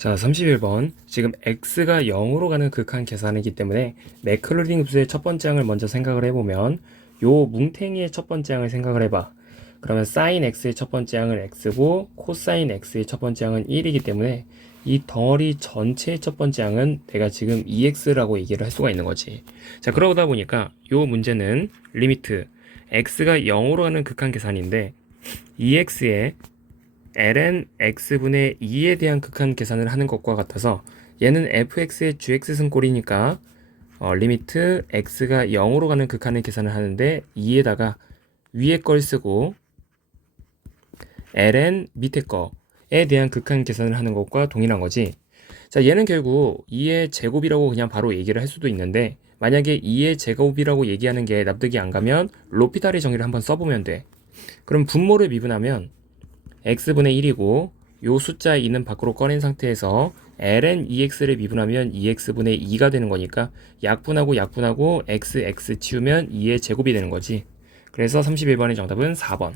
자, 31번. 지금 x가 0으로 가는 극한 계산이기 때문에 매클로린 흡수의 첫 번째 항을 먼저 생각을 해보면 요 뭉탱이의 첫 번째 항을 생각을 해봐. 그러면 sin x의 첫 번째 항은 x고 코사인 x의 첫 번째 항은 1이기 때문에 이 덩어리 전체의 첫 번째 항은 내가 지금 2x라고 얘기를 할 수가 있는 거지. 자, 그러다 보니까 요 문제는 리미트 x가 0으로 가는 극한 계산인데 2x의 ln x분의 2에 대한 극한 계산을 하는 것과 같아서 얘는 fx의 gx 승꼴이니까 어, 리미트 x가 0으로 가는 극한의 계산을 하는데 2에다가 위에 걸 쓰고 ln 밑에 거에 대한 극한 계산을 하는 것과 동일한 거지. 자, 얘는 결국 2의 제곱이라고 그냥 바로 얘기를 할 수도 있는데 만약에 2의 제곱이라고 얘기하는 게 납득이 안 가면 로피탈의 정의를 한번 써보면 돼. 그럼 분모를 미분하면 x분의 1이고 요 숫자 2는 밖으로 꺼낸 상태에서 ln 2x를 미분하면 2x분의 2가 되는 거니까 약분하고 약분하고 x x 치우면 2의 제곱이 되는 거지. 그래서 31번의 정답은 4번.